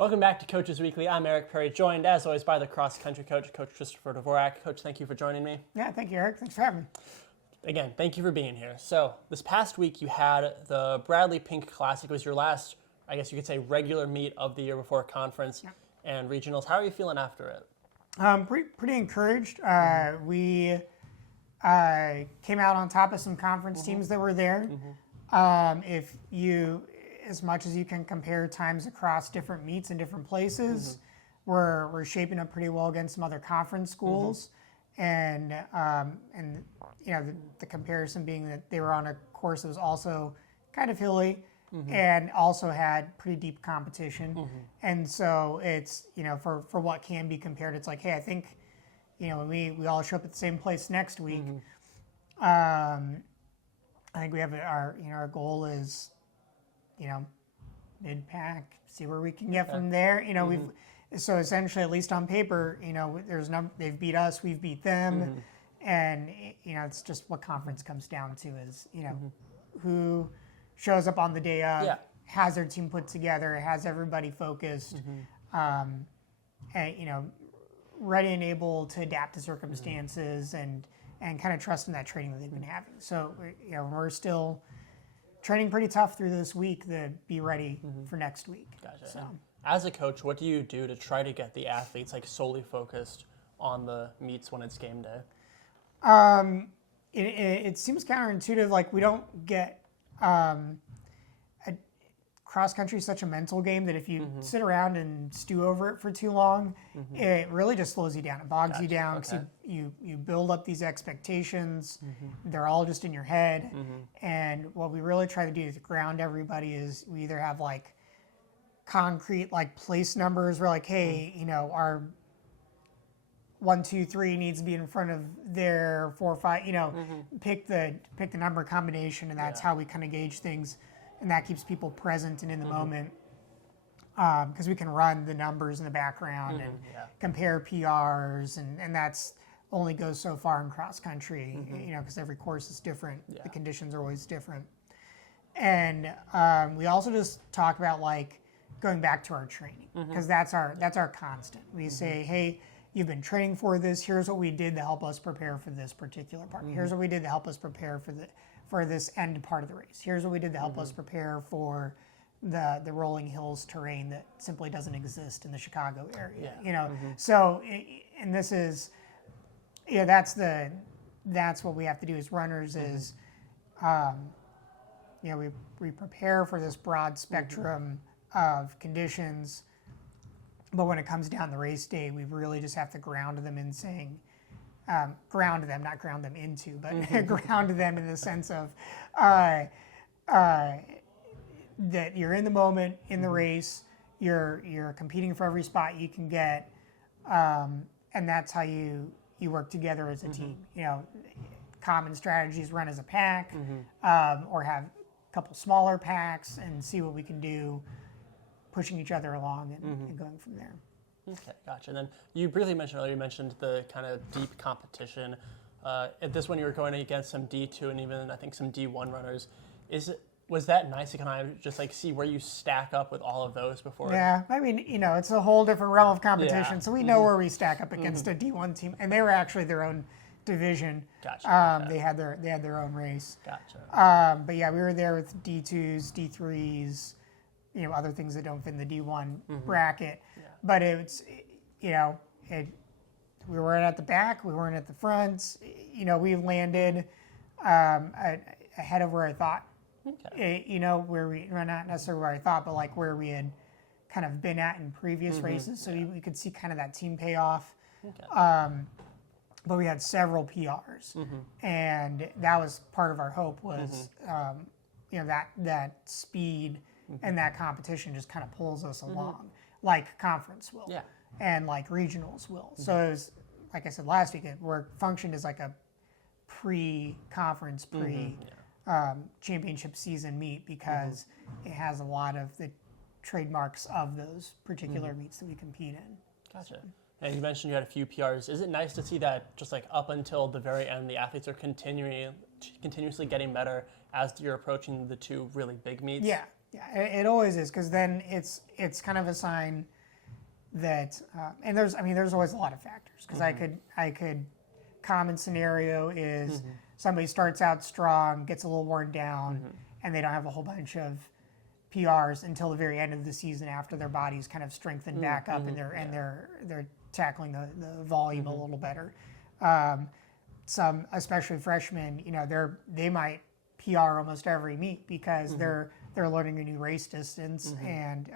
Welcome back to Coaches Weekly. I'm Eric Perry, joined as always by the cross-country coach, Coach Christopher Dvorak. Coach, thank you for joining me. Yeah, thank you, Eric. Thanks for having me. Again, thank you for being here. So this past week you had the Bradley Pink Classic. It was your last, I guess you could say, regular meet of the year before conference and regionals. How are you feeling after it? Pretty encouraged. We came out on top of some conference teams that were there. If you, as much as you can compare times across different meets in different places, we're shaping up pretty well against some other conference schools. And you know, the comparison being that they were on a course that was also kind of hilly and also had pretty deep competition. And so it's, you know, for what can be compared, it's like, hey, I think, you know, when we all show up at the same place next week, I think we have our goal is, you know, mid-pack, see where we can get from there. You know, so essentially, at least on paper, you know, they've beat us, we've beat them, and you know, it's just what conference comes down to is, you know, who shows up on the day of, has their team put together, has everybody focused, and you know, ready and able to adapt to circumstances and kind of trust in that training that they've been having. So you know, we're still training pretty tough through this week to be ready for next week. Gotcha. So. As a coach, what do you do to try to get the athletes like solely focused on the meets when it's game day? It seems counterintuitive. Like we don't get cross country is such a mental game that if you sit around and stew over it for too long, it really just slows you down. It bogs you down because you build up these expectations. They're all just in your head. And what we really try to do to ground everybody is we either have like concrete like place numbers. We're like, hey, you know, our 1, 2, 3 needs to be in front of their 4, 5. You know, pick the number combination, and that's how we kind of gauge things, and that keeps people present and in the moment. Because we can run the numbers in the background and compare PRs, and that's only goes so far in cross country. You know, because every course is different. The conditions are always different, and we also just talk about like going back to our training, because that's our constant. We say, hey, you've been training for this. Here's what we did to help us prepare for this particular part. Here's what we did to help us prepare for this end part of the race. Here's what we did to help us prepare for the rolling hills terrain that simply doesn't exist in the Chicago area. You know, so and this is, that's what we have to do as runners is, you know, we prepare for this broad spectrum of conditions, but when it comes down the race day, we really just have to ground them in saying, ground them, not ground them into, but ground them in the sense of that you're in the moment, in the race, you're competing for every spot you can get, and that's how you work together as a team. You know, common strategies: run as a pack, or have a couple smaller packs and see what we can do, pushing each other along and going from there. Okay, gotcha. And then you briefly mentioned earlier, you mentioned the kind of deep competition. At this one, you were going against some D2 and even I think some D1 runners. Was that nice to kind of just like see where you stack up with all of those before? Yeah, I mean, you know, it's a whole different realm of competition, so we know where we stack up against a D1 team, and they were actually their own division. Gotcha. They had their own race. Gotcha. But yeah, we were there with D2s, D3s. You know, other things that don't fit in the D1 bracket. But it's, you know, we weren't at the back, we weren't at the front. You know, we landed ahead of where I thought. You know, not necessarily where I thought, but like where we had kind of been at in previous races. So we could see kind of that team payoff. But we had several PRs. And that was part of our hope was, you know, that speed and that competition just kind of pulls us along, like conference will, and like regionals will. So it was, like I said last week, we're functioned as like a pre-conference, championship season meet because it has a lot of the trademarks of those particular meets that we compete in. Gotcha. And you mentioned you had a few PRs. Is it nice to see that just like up until the very end, the athletes are continuously getting better as you're approaching the two really big meets? Yeah. Yeah, it always is, because then it's kind of a sign that, and there's always a lot of factors, because I could common scenario is somebody starts out strong, gets a little worn down, and they don't have a whole bunch of PRs until the very end of the season after their bodies kind of strengthen back up and they're tackling the volume a little better. Some, especially freshmen, they might PR almost every meet because they're learning a new race distance, and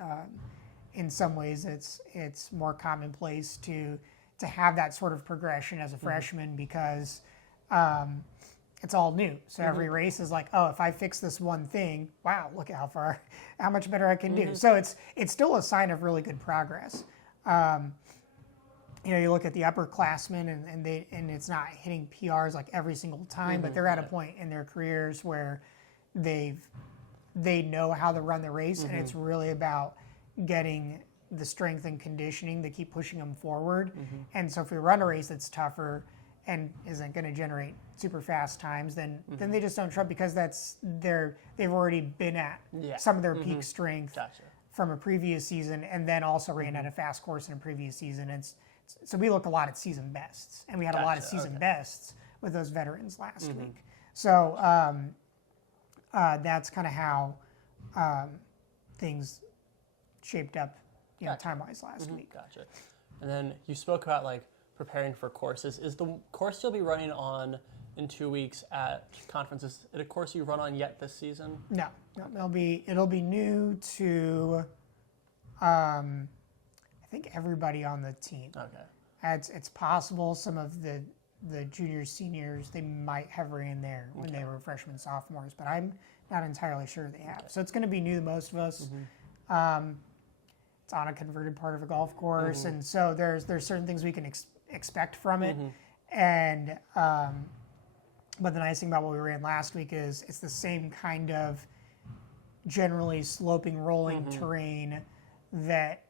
in some ways it's more commonplace to have that sort of progression as a freshman, because it's all new. So every race is like, oh, if I fix this one thing, wow, look at how much better I can do. So it's still a sign of really good progress. You look at the upperclassmen and it's not hitting PRs like every single time, but they're at a point in their careers where they know how to run the race, and it's really about getting the strength and conditioning to keep pushing them forward. And so if we run a race that's tougher and isn't going to generate super fast times, then they just don't show up, because they've already been at some of their peak strength from a previous season, and then also ran at a fast course in a previous season. So we look a lot at season bests, and we had a lot of season bests with those veterans last week. So that's kind of how things shaped up, time-wise last week. Gotcha. And then you spoke about like preparing for courses. Is the course you'll be running on in 2 weeks at conferences, is it a course you run on yet this season? No, it'll be new to I think everybody on the team. Okay. It's possible some of the juniors, seniors, they might have ran there when they were freshmen, sophomores, but I'm not entirely sure they have. So it's going to be new to most of us. It's on a converted part of a golf course, and so there's certain things we can expect from it. And but the nice thing about what we ran last week is it's the same kind of generally sloping, rolling terrain that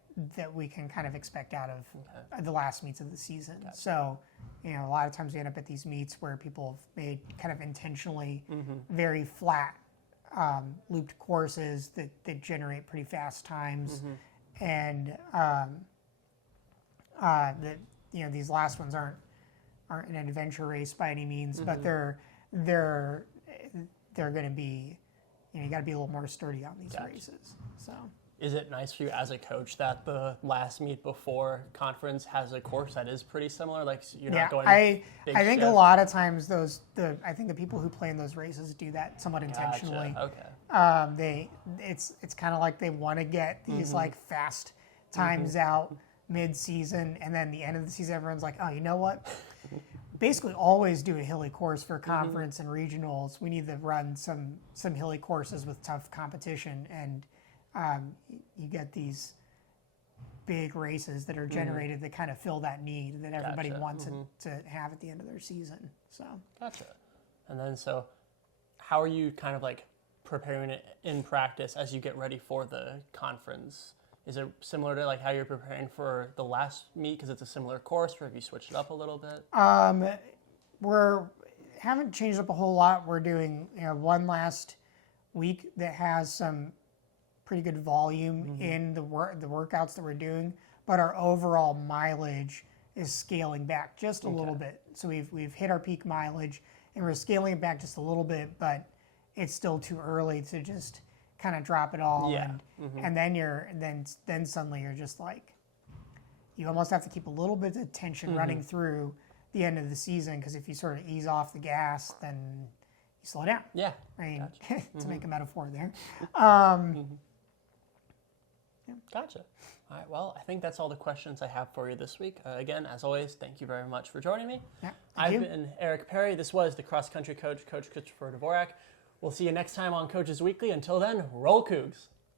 we can kind of expect out of the last meets of the season. So, a lot of times we end up at these meets where people have made kind of intentionally very flat looped courses that generate pretty fast times. And these last ones aren't an adventure race by any means, but they're going to be, you got to be a little more sturdy on these races. So. Is it nice for you as a coach that the last meet before conference has a course that is pretty similar? Like you're not going. I think a lot of times I think the people who play in those races do that somewhat intentionally. Okay. It's kind of like they want to get these like fast times out mid-season, and then the end of the season, everyone's like, oh, you know what? Basically, always do a hilly course for conference and regionals. We need to run some hilly courses with tough competition, and you get these big races that are generated that kind of fill that need that everybody wants to have at the end of their season. So. Gotcha. And then, so how are you kind of like preparing it in practice as you get ready for the conference? Is it similar to like how you're preparing for the last meet because it's a similar course, or have you switched it up a little bit? Haven't changed up a whole lot. We're doing one last week that has some pretty good volume in the workouts that we're doing, but our overall mileage is scaling back just a little bit. So we've hit our peak mileage and we're scaling it back just a little bit, but it's still too early to just kind of drop it all. And then suddenly you're just like, you almost have to keep a little bit of tension running through the end of the season, because if you sort of ease off the gas, then you slow down. Yeah. I mean, to make a metaphor there. Gotcha. All right, well, I think that's all the questions I have for you this week. Again, as always, thank you very much for joining me. Yeah, I've been Eric Perry. This was the cross-country coach, Coach Christopher Dvorak. We'll see you next time on Coaches Weekly. Until then, roll Cougs.